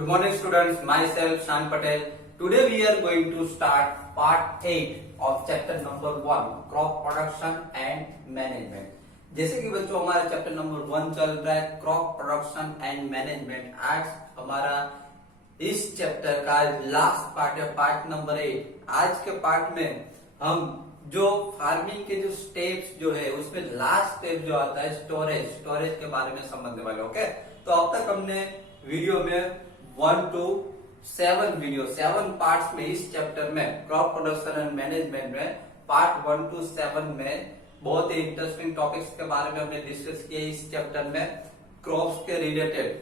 Good morning students, myself Shan Patel. Today we are going to start part 8 of chapter number 1 crop production and management. जैसे कि बच्चों हमारा chapter number 1 चल रहा है crop production and management. आज हमारा इस चैप्टर का लास्ट पार्ट है, पार्ट नंबर 8। आज के पार्ट में हम जो फार्मिंग के जो स्टेप्स जो है उसमें लास्ट स्टेप जो आता है स्टोरेज के बारे में समझने वाले। ओके, तो अब तक हमने वीडियो में 1 to 7 वीडियो 7 पार्ट्स में इस चैप्टर में क्रॉप प्रोडक्शन एंड मैनेजमेंट में पार्ट 1 to 7 में बहुत ही इंटरेस्टिंग टॉपिक्स के बारे में हमने डिस्कस किया। इस चैप्टर में क्रॉप्स के रिलेटेड,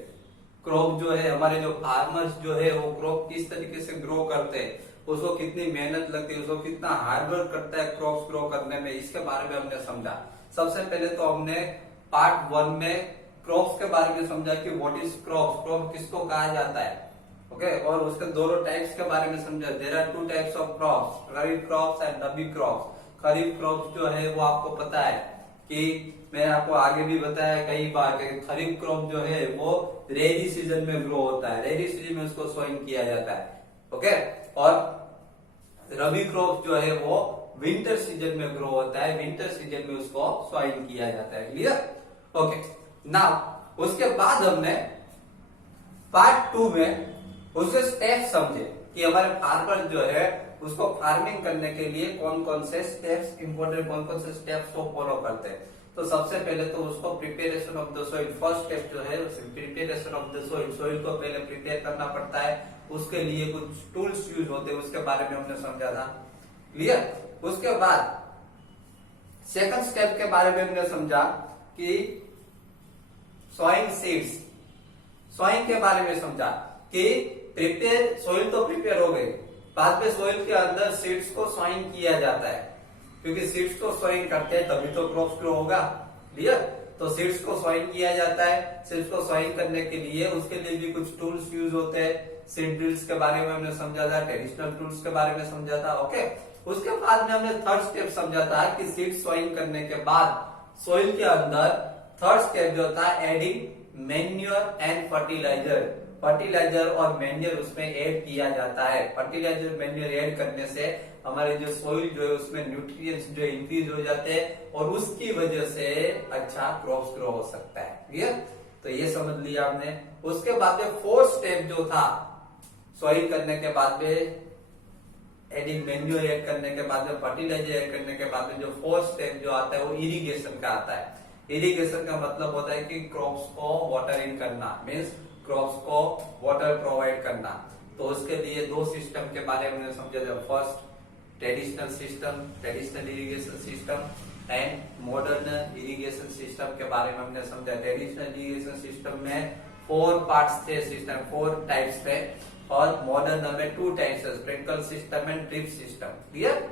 क्रॉप जो है हमारे जो फार्मर्स जो है वो क्रॉप किस तरीके से ग्रो करते हैं, उसको कितनी मेहनत लगती है, उसको कितना हार्डवर्क करता है क्रॉप्स ग्रो करने में, इसके बारे में हमने समझा। सबसे पहले तो हमने पार्ट 1 में क्रॉप्स के बारे में समझा कि व्हाट इज क्रॉप, क्रॉप किसको कहा जाता है। ओके, और उसके दोनों टाइप्स के बारे में समझा। There are 2 types of crops, kharif crops and rabi crops. Kharif crops जो है वो आपको पता है कि मैंने आपको आगे भी बताया कई बार कि खरीफ क्रॉप जो है वो रेनी सीजन में ग्रो होता है, रेनी सीजन में उसको सोइंग किया जाता है। ओके, और रबी क्रॉप जो है वो विंटर सीजन में ग्रो होता है, विंटर सीजन में उसको सोइंग किया जाता है। क्लियर? ओके, नाउ उसके बाद हमने पार्ट 2 में उसके स्टेप समझे कि हमारे फार्मर जो है उसको फार्मिंग करने के लिए कौन कौन से स्टेप्स इंपॉर्टेंट, कौन कौन से स्टेप्स को फॉलो करते हैं। तो सबसे पहले तो उसको preparation of the soil, first step जो है preparation of the soil, soil को पहले प्रिपेयर करना पड़ता है, उसके लिए कुछ टूल्स यूज होते हैं, उसके बारे में हमने समझा था। क्लियर? उसके बाद सेकंड स्टेप के बारे में हमने समझा कि सोइंग सीड्स, सोइंग के बारे में समझा कि प्रिपेयर, सोइल तो प्रिपेयर हो गई, बाद में सोइल के अंदर सीड्स को सोइंग किया जाता है, क्योंकि सीड्स को सोइंग करते हैं तभी तो क्रॉप्स ग्रो होगा। क्लियर? तो सीड्स को सोइंग किया जाता है, सीड्स को सोइंग करने के लिए उसके लिए भी कुछ टूल्स यूज होते हैं। सीड ड्रिल्स के बारे में हमने समझा था, ट्रेडिशनल टूल्स के बारे में समझा था। ओके, उसके बाद में हमने थर्ड स्टेप समझा था कि सीड सोइंग करने के बाद सोइल के अंदर थर्ड स्टेप जो था adding manure and fertiliser, fertiliser और मैन्योर उसमें ऐड किया जाता है। फर्टिलाइजर मैन्योर ऐड करने से हमारे जो सोइल जो है उसमें न्यूट्रिएंट्स जो इंक्रीज हो जाते हैं और उसकी वजह से अच्छा क्रॉप्स ग्रो हो सकता है। क्लियर? तो ये समझ लिया आपने। उसके बाद में फोर्थ स्टेप जो था सोइल करने के बाद में एडिंग मैन्योर ऐड करने के बाद में फर्टिलाइजर ऐड करने के बाद में जो फोर्थ स्टेप जो आता है वो इरिगेशन का आता है। इरिगेशन का मतलब होता है कि क्रॉप्स को वाटरिंग करना, मीन्स क्रॉप्स को वाटर प्रोवाइड करना। तो उसके लिए 2 सिस्टम के बारे में समझा था। First traditional system, traditional irrigation system and modern irrigation system के बारे में हमने समझा। ट्रेडिशनल इरिगेशन सिस्टम में 4 पार्ट्स थे, सिस्टम 4 टाइप्स थे, और मॉडर्न में 2 टाइप्स है, sprinkle system and drip system. Clear?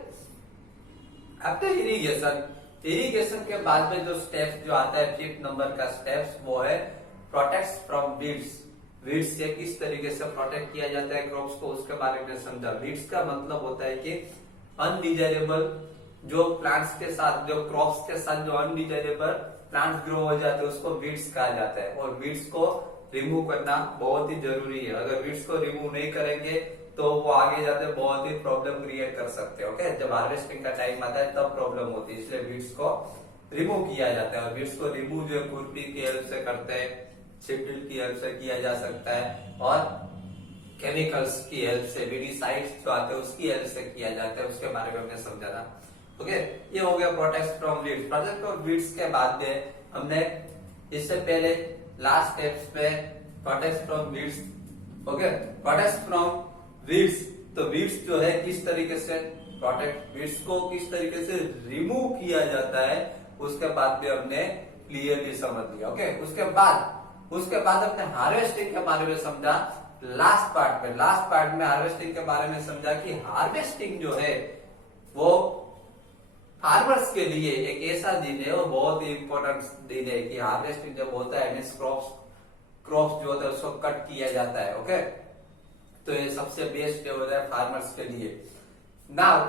After irrigation, irrigation के बाद में जो स्टेप जो आता है 5th नंबर का स्टेप्स वो है प्रोटेक्ट फ्रॉम वीड्स। वीड्स से किस तरीके से प्रोटेक्ट किया जाता है क्रॉप्स को, उसके बारे में समझा। वीड्स का मतलब होता है कि अनडिजायरेबल जो प्लांट्स के साथ, जो क्रॉप्स के साथ जो अनडिजायरेबल प्लांट्स ग्रो हो जाते हैं उसको वीड्स कहा जाता है, और वीड्स को रिमूव करना बहुत ही जरूरी है। अगर वीड्स को रिमूव नहीं करेंगे तो वो आगे जाते बहुत ही प्रॉब्लम क्रिएट कर सकते हैं। ओके, जब हार्वेस्टिंग का टाइम आता है तब प्रॉब्लम होती है, इसलिए वीड्स को रिमूव किया जाता है। और वीड्स को रिमूव जो है खुरपी की हेल्प से करते हैं, सीड की हेल्प से किया जा सकता है, और केमिकल्स की हेल्प से, वीडीसाइड्स जो आते हैं उसकी हेल्प से किया जाता है। उसके बारे में हमने समझा था। ओके, ये हो गया protect from weeds. Protect from weeds के बाद में हमने इससे पहले लास्ट स्टेप्स में protect from weeds. Okay, protect from weeds, तो वीड्स जो है किस तरीके से प्रोटेक्ट, वीड्स को किस तरीके से रिमूव किया जाता है उसके बाद भी हमने क्लियरली समझ लिया। ओके, उसके बाद हमने हार्वेस्टिंग के बारे में समझा। लास्ट पार्ट में हार्वेस्टिंग के बारे में समझा कि हार्वेस्टिंग जो है वो फार्मर्स के लिए एक ऐसा दिन है, वो बहुत ही इंपॉर्टेंट दिन है कि हार्वेस्टिंग जब होता है मीन्स क्रॉप्स जो होता है उसको कट किया जाता है। ओके, तो ये सबसे बेस्ट होता है फार्मर्स के लिए। नाउ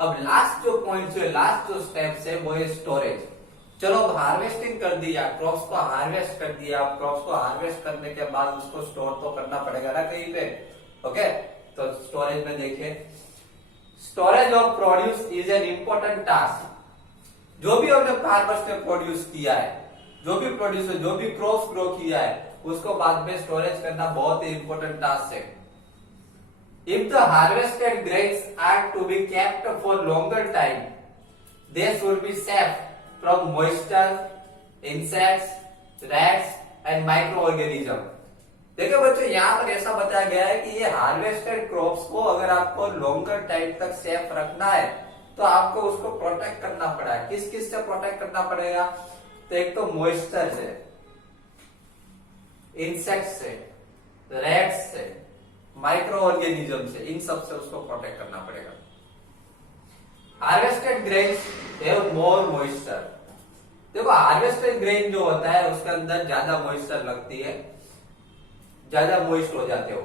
अब लास्ट जो पॉइंट है, लास्ट जो स्टेप्स है वो है स्टोरेज। चलो अब हार्वेस्टिंग कर दिया, क्रॉप्स को हार्वेस्ट कर दिया। अब क्रॉप्स को हार्वेस्ट करने के बाद उसको स्टोर तो करना पड़ेगा ना कहीं पे। ओके, तो स्टोरेज में देखिए, storage of produce is an important task. जो भी हमने फार्मर्स ने प्रोड्यूस किया है, जो भी प्रोड्यूस, जो भी क्रॉप्स ग्रो किया है, उसको बाद में स्टोरेज करना बहुत ही इंपॉर्टेंट टास्क है। If the harvested grains are to be kept for longer time, they should be safe from moisture, insects, rats and microorganism। देखो बच्चों, यहाँ पर ऐसा बताया गया है कि ये हार्वेस्टेड क्रॉप्स को अगर आपको लॉन्गर टाइम तक सेफ रखना है तो आपको उसको प्रोटेक्ट करना पड़ा है। किस किस से प्रोटेक्ट करना पड़ेगा? तो एक तो मॉइस्चर से, इंसेक्ट से, रैट्स से, माइक्रो ऑर्गेनिज्म से, इन सब से उसको प्रोटेक्ट करना पड़ेगा। Harvested grains have more moisture. देखो हार्वेस्टेड ग्रेन जो होता है उसके अंदर ज्यादा मॉइस्चर लगती है, ज्यादा मॉइस्ट हो जाते हो।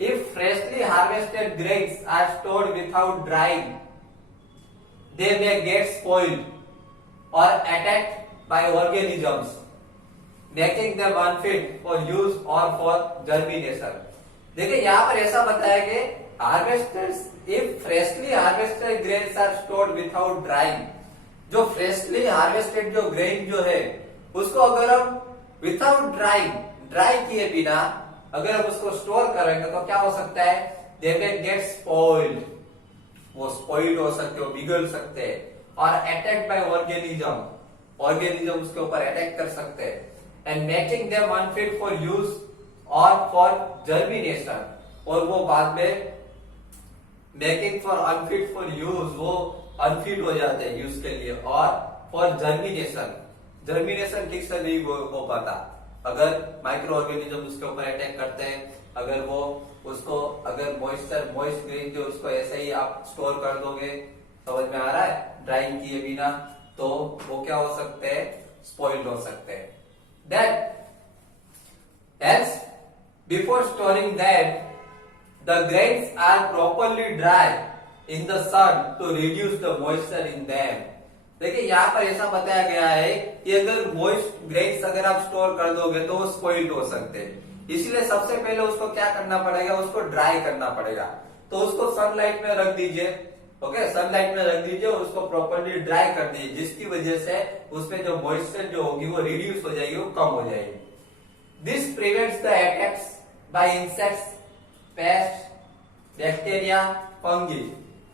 If freshly harvested grains are stored without drying, they may get spoiled और attacked by organisms, making them unfit for use और फॉर जर्मिनेशन। देखिए यहाँ पर ऐसा बताया कि harvested, if freshly harvested grains are stored without drying, जो freshly harvested जो ग्रेन जो है उसको अगर हम विदाउट ड्राइंग, ड्राई किए बिना अगर हम उसको स्टोर करेंगे तो क्या हो सकता है? दे कैन गेट स्पॉइल्ड, वो स्पॉइल्ड हो सकते हो, बिगड़ सकते हैं, और अटैक बाय ऑर्गेनिज्म, ऑर्गेनिज्म उसके ऊपर अटैक कर सकते हैं, and making them unfit for use और फॉर जर्मिनेशन, और वो बाद में making for unfit for use, वो अनफिट हो जाते हैं यूज के लिए, और फॉर जर्मिनेशन, जर्मिनेशन ठीक से नहीं हो पाता अगर माइक्रो ऑर्गेनिज्म उसके ऊपर अटैक करते हैं। अगर वो उसको, अगर मॉइस्चर, मॉइस्ट ग्रेन जो उसको ऐसे ही आप स्टोर कर दोगे, समझ में आ रहा है, ड्राइंग किए बिना, तो वो क्या हो सकते हैं? स्पॉइल्ड हो सकते हैं। Then else before storing that, the grains are properly dry in the sun to reduce the moisture in them। देखिए यहाँ पर ऐसा बताया गया है कि अगर मॉइस्ट ग्रेन्स अगर आप स्टोर कर दोगे तो वो स्पॉइल्ड हो सकते हैं, इसलिए सबसे पहले उसको क्या करना पड़ेगा? उसको ड्राई करना पड़ेगा। तो उसको सनलाइट में रख दीजिए, ओके, सनलाइट में रख दीजिए और उसको प्रॉपर्ली ड्राई कर दीजिए, जिसकी वजह से उसमें जो मॉइस्चर जो होगी वो रिड्यूस हो जाएगी, वो कम हो जाएगी। This prevents the attacks by insects, pests, bacteria, fungi।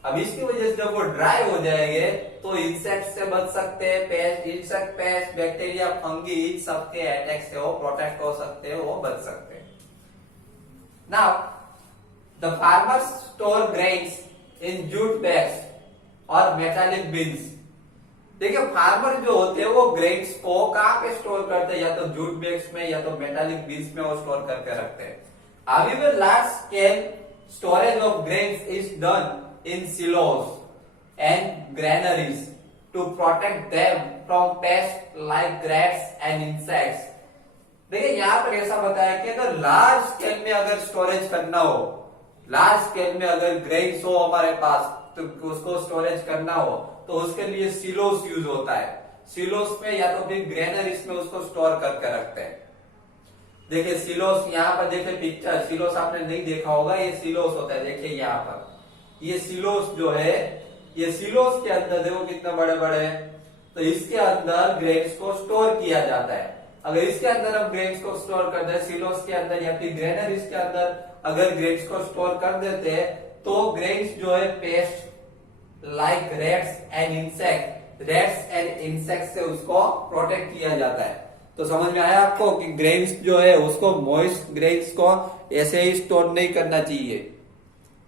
अब इसकी वजह से जब वो ड्राई हो जाएंगे तो इंसेक्ट से बच सकते हैं, pest, insect, pest, bacteria, fungi, इन सबके अटैक से वो प्रोटेक्ट हो सकते हैं, वो बच सकते हैं। Now the farmers store grains in jute bags और मेटालिक बिन्स। देखिए फार्मर जो होते हैं वो ग्रेन्स को कहाँ पे स्टोर करते हैं? या तो जूट बैग्स में या तो मेटालिक बिन्स में वो स्टोर करके रखते हैं। However, large scale storage of grains is done in silos and granaries to protect them from pests like rats and insects। देखिए यहाँ पर ऐसा बताया कि अगर लार्ज स्केल में अगर स्टोरेज करना हो, लार्ज स्केल में अगर ग्रेन्स हो हमारे पास तो उसको स्टोरेज करना हो तो उसके लिए सिलोस यूज होता है। सिलोस में या तो फिर ग्रेनरीज में उसको स्टोर करके रखते हैं। देखिए सिलोस, यहाँ पर देखिए पिक्चर, सिलोस आपने नहीं देखा होगा, ये सिलोस होता है। देखिए यहाँ पर ये सिलोस जो है, ये सिलोस के अंदर देखो कितने बड़े बड़े हैं, तो इसके अंदर ग्रेन्स को स्टोर किया जाता है। अगर इसके अंदर हम ग्रेन्स को स्टोर कर दे, सिलोस के अंदर या फिर ग्रेनरीज के अंदर अगर ग्रेन्स को स्टोर कर देते हैं तो ग्रेन्स जो है paste like rates and insect, rates and insect से उसको प्रोटेक्ट किया जाता है। तो समझ में आया आपको कि ग्रेन्स जो है उसको, मॉइस्ट ग्रेन्स को ऐसे ही स्टोर नहीं करना चाहिए,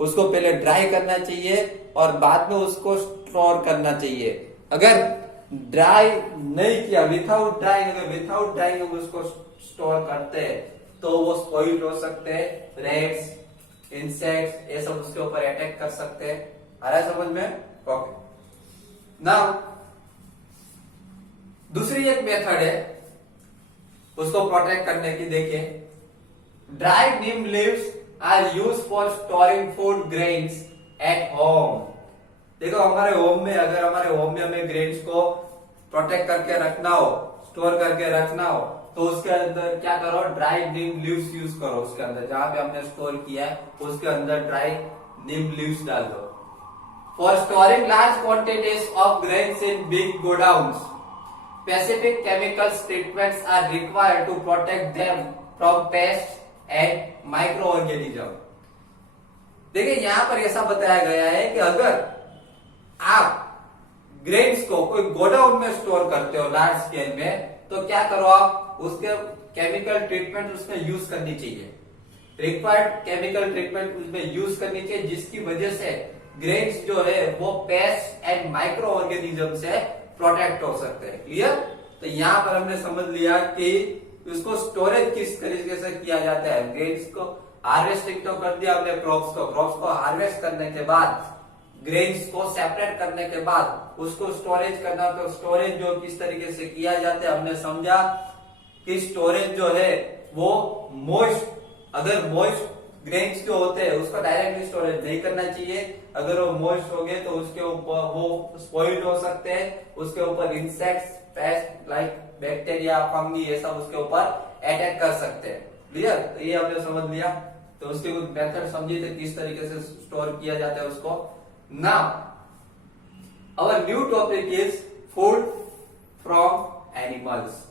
उसको पहले ड्राई करना चाहिए और बाद में उसको स्टोर करना चाहिए। अगर ड्राई नहीं किया, विदाउट ड्राइंग, अगर विदाउट ड्राइंग हम उसको स्टोर करते हैं तो वो स्पॉइल्ड हो सकते हैं, रेट्स, इंसेक्ट्स ये सब उसके ऊपर अटैक कर सकते हैं। आ रहा है समझ में? ओके। नाउ दूसरी एक मेथड है उसको प्रोटेक्ट करने की। देखिए dried neem leaves are use for storing food grains at home. देखो हमारे होम में, अगर हमारे होम में हमें ग्रेन्स को प्रोटेक्ट करके रखना हो, स्टोर करके रखना हो, तो उसके अंदर क्या करो, ड्राई नीम लीव्स यूज करो। उसके अंदर जहां पे हमने स्टोर किया है उसके अंदर ड्राई नीम लीव्स डाल दो। For storing large quantities of grains in big godowns, specific chemicals treatments are required to protect them from pests and microorganisms। देखिए यहां पर ऐसा बताया गया है कि अगर आप ग्रेन्स को कोई गोडाउन में स्टोर करते हो लार्ज स्केल में, तो क्या करो, आप उसके केमिकल ट्रीटमेंट उसमें यूज करनी चाहिए। रिक्वायर्ड केमिकल ट्रीटमेंट उसमें यूज करनी चाहिए, जिसकी वजह से ग्रेन्स जो है वो पेस्ट एंड माइक्रो ऑर्गेनिज्म से प्रोटेक्ट हो सकते हैं। क्लियर? तो यहाँ पर हमने समझ लिया कि उसको स्टोरेज किस तरीके से किया जाता है। ग्रेन्स को हार्वेस्टिंग तो कर दिया हमने, क्रॉप्स को हार्वेस्ट करने के बाद, ग्रेन्स को सेपरेट करने के बाद उसको स्टोरेज करना, तो स्टोरेज जो किस तरीके से किया जाता है हमने समझा कि स्टोरेज जो है वो मॉइस्ट, अगर मॉइस्ट ग्रेन्स जो होते हैं उसको डायरेक्टली स्टोरेज नहीं करना चाहिए। अगर वो मॉइस्ट हो गए तो उसके ऊपर वो स्पॉइल्ड हो सकते हैं, उसके ऊपर insects, paste like bacteria, fungi, ये सब उसके ऊपर अटैक कर सकते हैं। क्लियर? तो ये हमने समझ लिया। तो उसके कुछ मेथड समझिए थे किस तरीके से स्टोर किया जाता है उसको। Now our new topic is food from animals.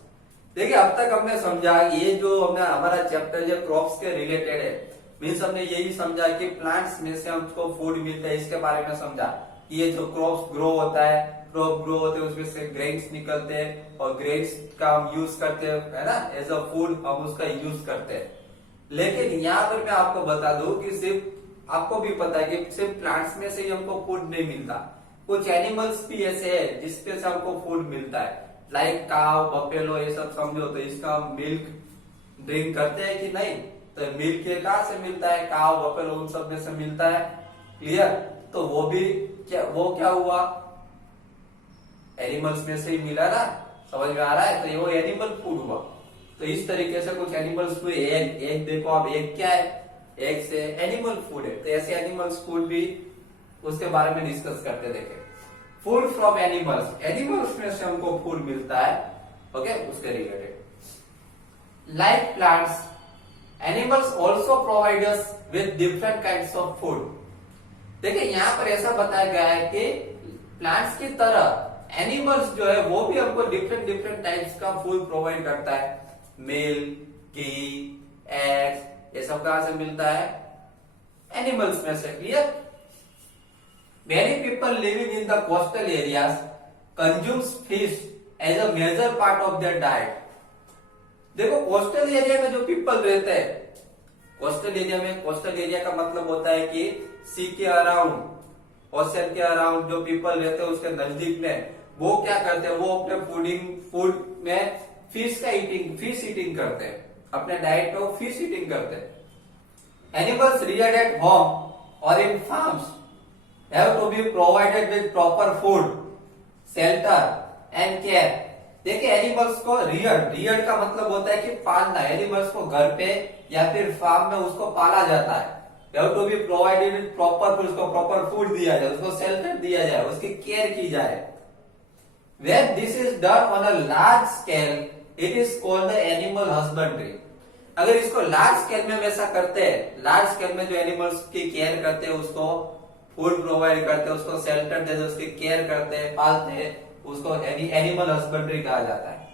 देखिए अब तक हमने समझा, ये जो हमने हमारा चैप्टर जो क्रॉप्स के रिलेटेड है, मीन्स हमने यही समझा कि प्लांट्स में से हमको फूड मिलता है, इसके बारे में समझा कि ये जो क्रॉप्स ग्रो होता है, क्रॉप ग्रो होते हैं उसमें से ग्रेन्स निकलते हैं और ग्रेन्स का हम यूज करते हैं, है ना, एज अ फूड हम उसका यूज करते हैं। लेकिन यहाँ पर मैं आपको बता दूं कि सिर्फ आपको भी पता है कि सिर्फ प्लांट्स में से ही हमको फूड नहीं मिलता, कुछ एनिमल्स भी ऐसे है जिसपे से हमको फूड मिलता है, लाइक काव, बफेलो, ये सब समझो। तो इसका मिल्क ड्रिंक करते हैं कि नहीं? तो मिल्क ये कहां से मिलता है? काव, बफेलो, उन सब में से मिलता है। क्लियर? तो वो भी क्या हुआ, एनिमल्स में से ही मिला ना, समझ में आ रहा है? तो ये वो एनिमल फूड हुआ। तो इस तरीके से कुछ एनिमल्स हुए। एग देखो आप, एग क्या है? एग से एनिमल फूड है। तो ऐसे एनिमल्स फूड भी उसके बारे में डिस्कस करते देखे। फूड फ्रॉम एनिमल्स, एनिमल्स में से हमको फूड मिलता है, ओके, उसके related. Like plants, animals also provide us with different kinds of food. देखिए यहाँ पर ऐसा बताया गया है कि प्लांट्स की तरह एनिमल्स जो है वो भी हमको डिफरेंट टाइप्स का फूड प्रोवाइड करता है। मिल्क, घी, एग्स, ये सब कहां से मिलता है? एनिमल्स में से। Clear? Many people living in the coastal areas consumes fish as a major part of their diet। देखो कोस्टल एरिया में जो पीपल रहते हैं, कोस्टल एरिया का मतलब होता है कि सी के अराउंड, ओशन के अराउंड जो पीपल रहते हैं उसके नजदीक में, वो क्या करते हैं, वो अपने फूड में फिश ईटिंग करते हैं, अपने डाइट को फिश ईटिंग करते हैं। एनिमल्स रियर्ड एट होम और इन farms have to be provided with proper food, shelter and care। देखिए एनिमल्स को रियर्ड का मतलब होता है कि पालना। एनिमल्स को घर पे या फिर फार्म में उसको पाला जाता है। have to be provided with proper food, उसको प्रॉपर फूड दिया जाए, उसको शेल्टर दिया जाए, उसकी केयर की जाए। When this is done on a large scale, it is called the animal husbandry। अगर इसको लार्ज स्केल में वैसा करते हैं, लार्ज स्केल में जो एनिमल्स की केयर करते हैं, उसको फूड प्रोवाइड करते हैं, उसको शेल्टर देते हैं, उसकी केयर करते हैं, पालते हैं, उसको एनिमल हस्बेंड्री कहा जाता है।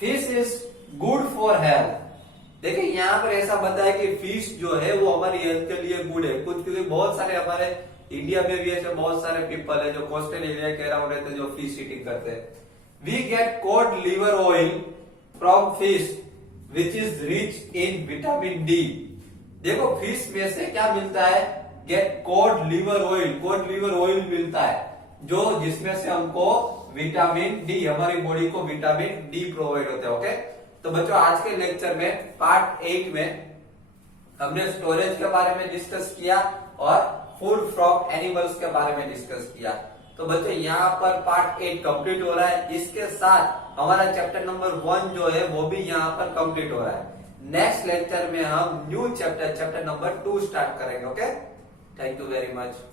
Fish is good for health. देखिए यहाँ पर ऐसा बताया कि फिश जो है वो हमारी हेल्थ के लिए गुड है। कुछ क्योंकि बहुत सारे हमारे इंडिया में भी ऐसे बहुत सारे पीपल है जो कोस्टल एरिया के अराउंड रहते हैं जो फिश ईटिंग करते हैं। We get cod liver oil from fish which is rich in vitamin D. देखो फिश में से क्या मिलता है? गेट कोड लिवर ऑयल मिलता है, जो जिसमें से हमको विटामिन डी, हमारी बॉडी को विटामिन डी प्रोवाइड होता है। ओके, तो बच्चों आज के लेक्चर में पार्ट 8 में हमने स्टोरेज के बारे में डिस्कस किया और फूड फ्रॉम एनिमल्स के बारे में डिस्कस किया। तो बच्चों यहाँ पर पार्ट 8 कंप्लीट हो रहा है। इसके साथ हमारा चैप्टर नंबर 1 जो है वो भी यहाँ पर कंप्लीट हो रहा है। नेक्स्ट लेक्चर में हम न्यू चैप्टर नंबर 2 स्टार्ट करेंगे। Okay, thank you very much.